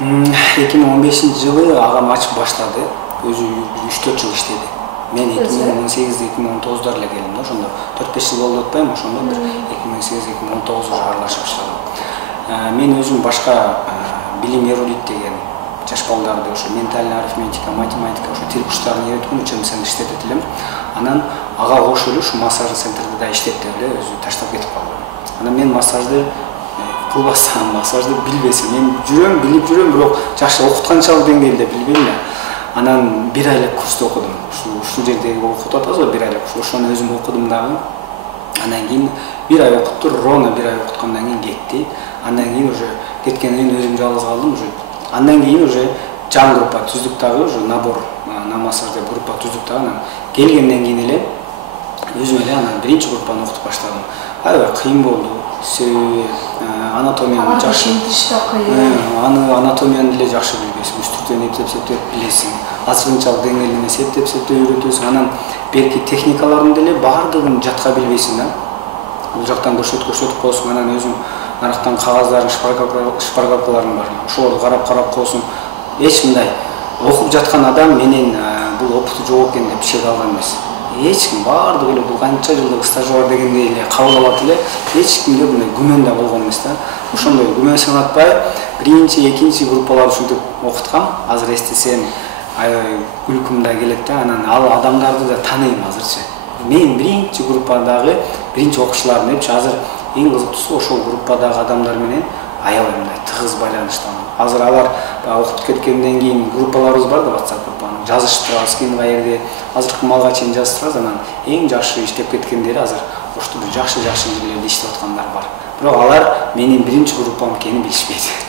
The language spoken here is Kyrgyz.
2015-жылы агам ачып баштады. Өзү 3-4 жыл иштеди. Мен 2018-2019 эле келдим да, ошондо 4-5 жыл болду атпайбы, ошондо 2018-2019 аралашып баштадым. Мен өзүм башка билим эрудит деген жаш балдарды ошо ментальный арифметика, математика, ошо тил куштарын үйрөткөн учебницада иштетет элем. Анан ага кошо эле ушу массаж центрде да иштетти эле, өзү таштап кетип калды. Анан мен массажды кылбасам, массажды билбесем, мен жүрөм, билип жүрөм, бирок жакшы окутканчалык деңгээлде билбейм да. Анан 1 айлык курсту окудум. Ушул жерде окутуп атабыз, 1 айлык курс. Ошону өзүм окудум дагы. Андан кийин 1 ай окутту, ровно 1 ай окуткандан кийин кетти. Андан кийин уже кеткенден кийин өзүм жалгыз калдым уже. Андан кийин уже жан группа түздүк дагы, уже набор на массаж деп группа түздүк дагы. Анан келгенден кийин эле өзүм эле анан биринчи группаны окутуп баштадым. Аябай кыйын болду. Анатомияны жакшы. Аны анатомияны деле жакшы билбейсиң, үстүртөн эптеп билесиң. Азырынчалык деңгээлине септеп үйрөтөсүң. Анан берки техникаларын деле баардыгын жатка билбейсиң да. Бул жактан көрсөтүп коесуң, анан өзүң нарактан кагаздарын, шпаргалкаларың бар. Ошолорду карап коесуң. Эч мындай окуп жаткан адам менен бул опыту жок экен деп чек алган эмес. Эч ким баардыгы эле бул канча жылдык стажер дегендей эле кабыл алат эле, эч кимге мындай күмөн да болгон эмес да. Ошондой күмөн санатпай, биринчи, экинчи группаларды ушинтип окуткам. Азыр эстесем, аябай күлкүм да келет да. Анан ал адамдарды да тааныйм азырчы. Мен биринчи группадагы биринчи окуучуларым депчи, азыр эң кызыктуусу ошол группадагы адамдар менен аябай мындай тыгыз байланыштамын. Азыр алар окутуп кеткенден кийин группаларыбыз бар да, WhatsApp группаны. Жазыштырабыз, ким каерде, азыркы малга чейин жазыштырабыз. Анан эң жакшы иштеп кеткендери азыр ошто бир жакшы жерлерде иштеп аткандар бар. Бирок алар менин биринчи группам экенин билишпейт.